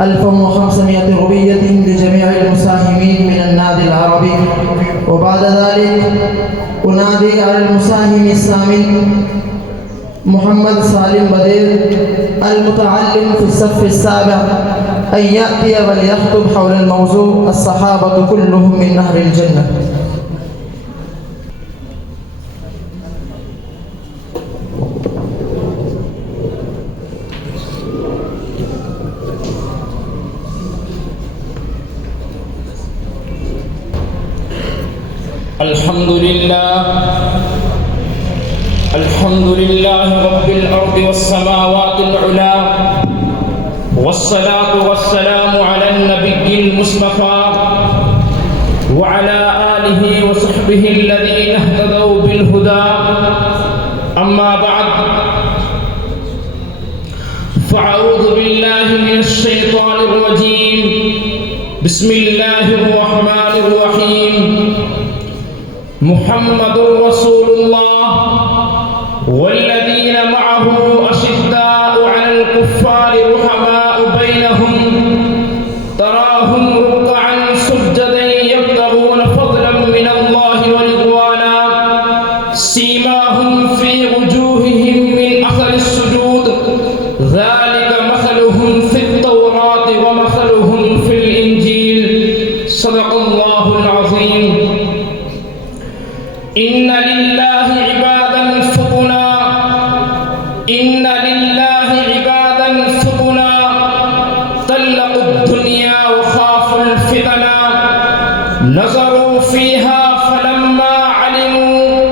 1500 روبية لجميع المساهمين من النادي العربي. وبعد ذلك أنادي على المساهم الثامن محمد سالم بدير المتعلم في الصف السابع أن يأتي وليخطب حول الموضوع الصحابة كلهم من نهر الجنة. الحمد لله رب الأرض والسماوات العلى، والصلاة والسلام على النبي المصطفى وعلى آله وصحبه الذين اهتدوا بالهدى. أما بعد، فأعوذ بالله من الشيطان الرجيم. بسم الله الرحمن الرحيم. محمد رسول الله والذين معه أشداء على الكفار رحماء بينهم تراهم ركعا سجدا يبتغون فضلا من الله ورضوانا سيماهم في وجوههم من أثر السجود ذلك مثلهم في التوراة ومثلهم في الإنجيل. صدق الله العظيم. إن لله عبادا فطنا، إن لله عبادا فطنا طلقوا الدنيا وخافوا الفتنا نظروا فيها فلما علموا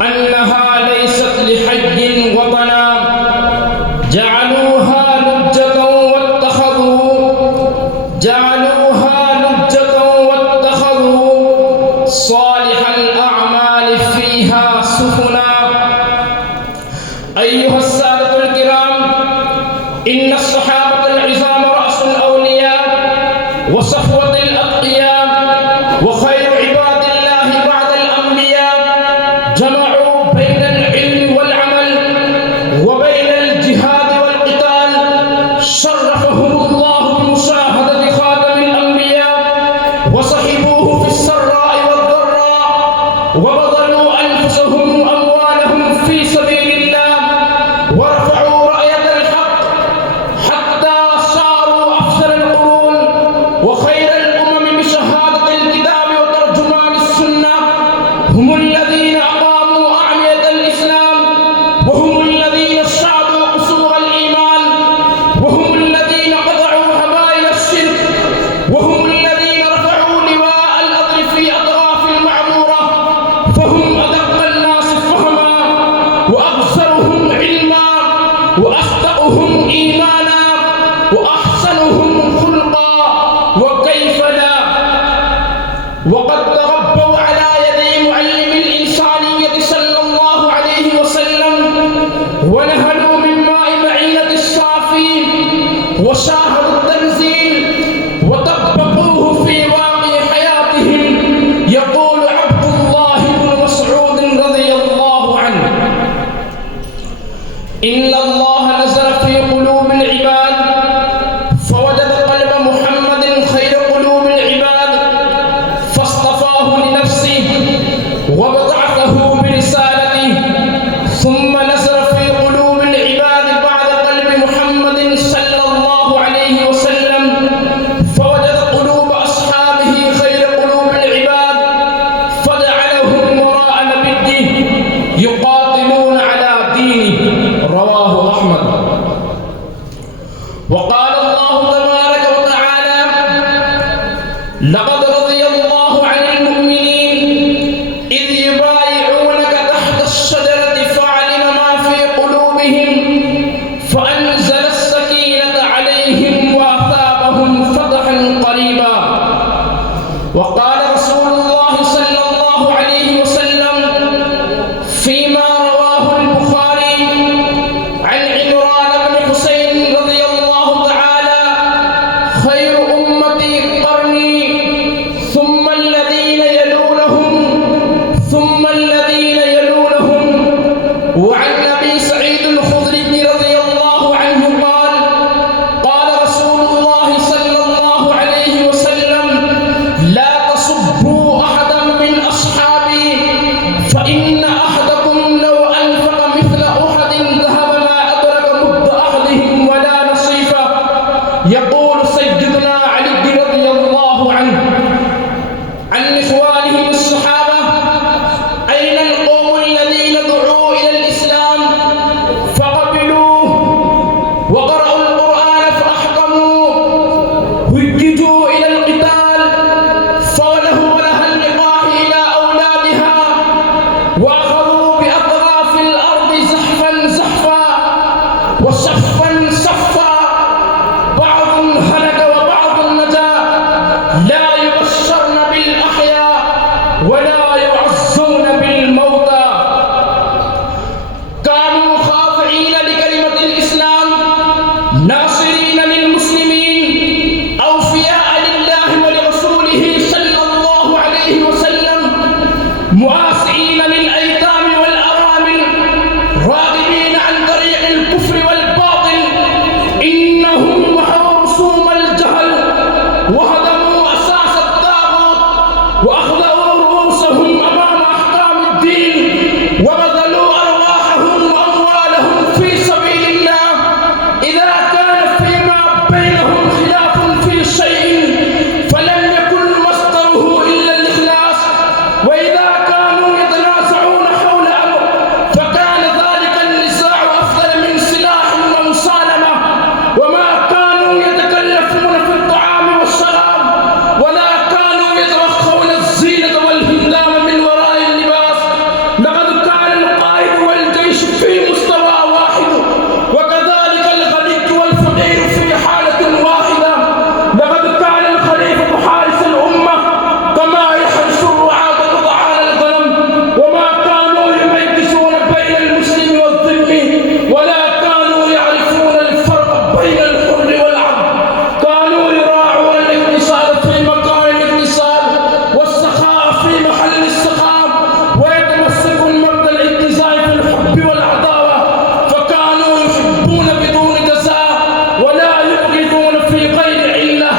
أنها ليست لحي وطنا جعلوها لجة واتخذوا صالح الأعمال فيها سفنا. أيها السادة الكرام، إن الصحابة العظام رأس الأولياء وصفوة الأتقياء وخير عباد الله بعد الأنبياء، جمعوا بين العلم والعمل وبين الجهاد والقتال. شرفهم الله بمشاهدة خاتم الأنبياء وصحبوه في السراء والضراء، وبذلوا أنفسهم وأموالهم في سبيل الله ورفعوا راية الحق حتى صاروا أفضل القرون وخير الأمم بشهادة الكتاب وترجمان السنة. هم الذين أقاموا أعمدة الإسلام، وهم الذين شعبوا قصور الإيمان، وهم الذين قطعوا هبائل الشرك، وهم الذين رفعوا لواء الأرض في أطراف المعمورة. فهم أدق الناس فهما وأبصرهم علما وأصدقهم إيمانا وأحسنهم خلقا، وكيف لا، وقد تربوا على يدي معلم الإنسانية صلى الله عليه وسلم ونهلوا من ماء معينة الصافي وشاهدوا التنزيل وطبقوه في واقع حياتهم. يقول عبد الله بن مسعود رضي الله عنه: إن الله نزل في قلوب العباد فوجد قلب محمد خير قلوب العباد فاصطفاه لنفسه وابتعثه برسالته، ثم نزل في قلوب العباد بعد قلب محمد صلى الله عليه وسلم فوجد قلوب أصحابه خير قلوب العباد فجعلهم وراء نبيه يقاتلون على دينه. رواه أحمد. وقال الله تبارك وتعالى: لقد رضي الله عن المؤمنين إذ يبايعونك تحت الشجرة فعلم ما في قلوبهم فأنزل السكينة عليهم وأثابهم فتحا قريبا. وقال رسول الله صلى الله عليه وسلم فيما رواه البخاري عن عمران بن حسين رضي الله تعالى: خير أمتي قرني ثم الذين يلونهم ثم الذين يلونهم. وعن أبي سعيد الخدري رضي الله عنه قال: قال رسول الله يقول سيدنا علي رضي الله عنه عن إخوانه الصحابة: أين القوم الذين دعوا إلى الإسلام فقبلوه وقرأوا القرآن فأحكموه، هججوا إلى القتال فولهوا لها اللقاح إلى أولادها، وأخذوا بأطراف الأرض زحفا زحفا وصفا صفا، بعض هلك وبعض نجا، لا يبشرن بالأحياء ولا يعزون بالموتى. كانوا خاضعين لكلمة الإسلام، ناصرين للمسلمين، أوفياء لله ولرسوله صلى الله عليه وسلم، مواسعين للأيتام والأرامل، راغبين عن طريق الكفر والباطل. إنهم محوا رسوم الجهل وهدموا أساس الطاغوت، وأخذوا رؤوسهم أمام أحكام الدين، وبذلوا أرواحهم وأموالهم في سبيل الله. إذا كان فيما بينهم خلاف في شيء فلم يكن مصدره إلا الإخلاص، وإذا كانوا يتنازعون حول أمر فكان ذلك النزاع أفضل من سلاح ومسالمة. وما كانوا يتكلفون في الطعام والشراب، ولا كانوا يتوخون الزينة والهندام من وراء اللباس. لقد كان القائد والجيش في مستوى واحد، وكذلك الغني والفقير في حالة واحدة. لقد كان الخليفة حارس الأمة كما يحرس الرعاة قطعان الغنم، وما كانوا يميزون بين المسلم والذمي، ولا كانوا يعرفون الفرق بين الحر والعبد. كانوا يراعون الاقتصاد في مكان الاقتصاد، والسخاء في محل السخاء، ويتمسكوا المبدأ الاتزان في الحب والعداوة. فكانوا يحبون بدون جزاء ولا يبغضون في غير علة.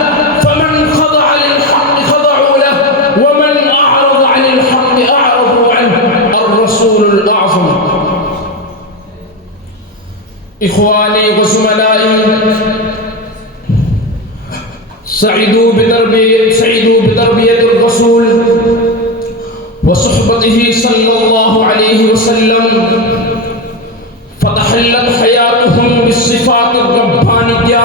فمن خضع للحق خضعوا له، ومن أعرض عن الحق أعرضوا عنه. الرسول الأعظم. إخواني وزملائي، سعدوا بتربية الرسول وصحبته صلى الله عليه وسلم، فتحلت حياتهم بالصفات الربانية.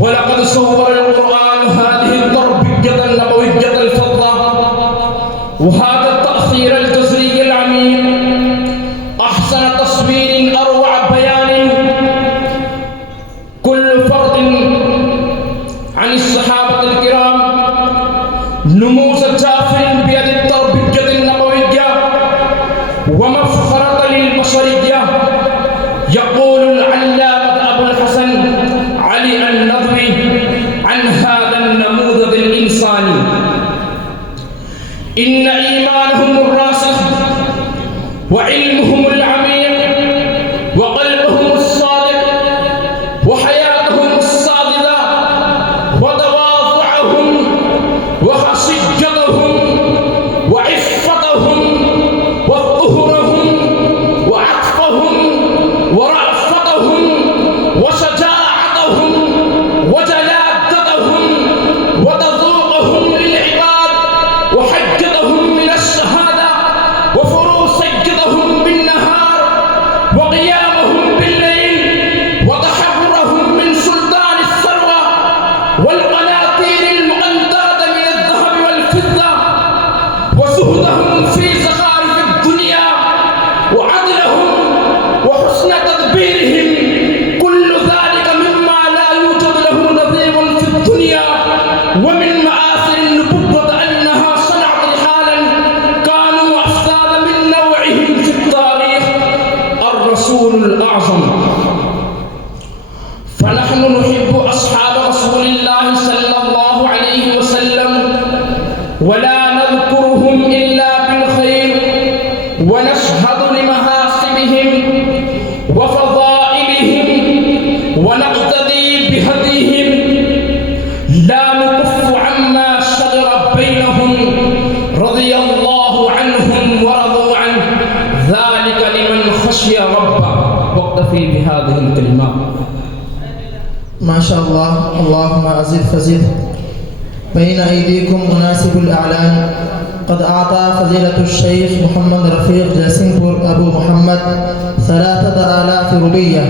ولقد صور القرآن هذه التربية النبوية الفضة، وهذا التأثير الجذري العميق أحسن تصوير، أروع بيان. كل فرد عن الصحابة الكرام نموذج جافر بيد التربية النبوية ومفخرة للبشرية. يقول العلامة أبو الحسن علي النضوي عن هذا النموذج الإنساني: إن إيمانهم الراسخ وعلمهم العميق وقلبهم الصادق وحياتهم الصادقة وتواضعهم وخشيتهم وعفتهم وطهرهم وعطفهم ورأفتهم وشجاعتهم وجلادتهم وتذوقهم للعباد وحجتهم من الشهادة وفروسيتهم بالنهار وقيامهم بالليل وتحررهم من سلطان الثروة والقناطير المقنطرة من الذهب والفضة وزهدهم في زخارف الدنيا وعدلهم وحسن تدبيرهم. كل ذلك مما لا يوجد له نظير في الدنيا. ومن مآثر النبوة أنها صنعت رحالا كانوا أفضل من نوعهم في التاريخ. الرسول الأعظم. فنحن نحب أصحاب رسول الله صلى الله عليه وسلم، ولا نذكرهم إلا بالخير، ونشهد لمحاسنهم وفضائلهم ونقتدي بهديهم، لا نكف عما شجر بينهم. رضي الله عنهم ورضوا عنه، ذلك لمن خشي ربه. واقتفي بهذه الكلمات. ما شاء الله اللهم أزد فزد. بين أيديكم مناسب الأعلان. قد أعطى فضيلة الشيخ محمد رفيق جاسمبور أبو محمد 3000 روبية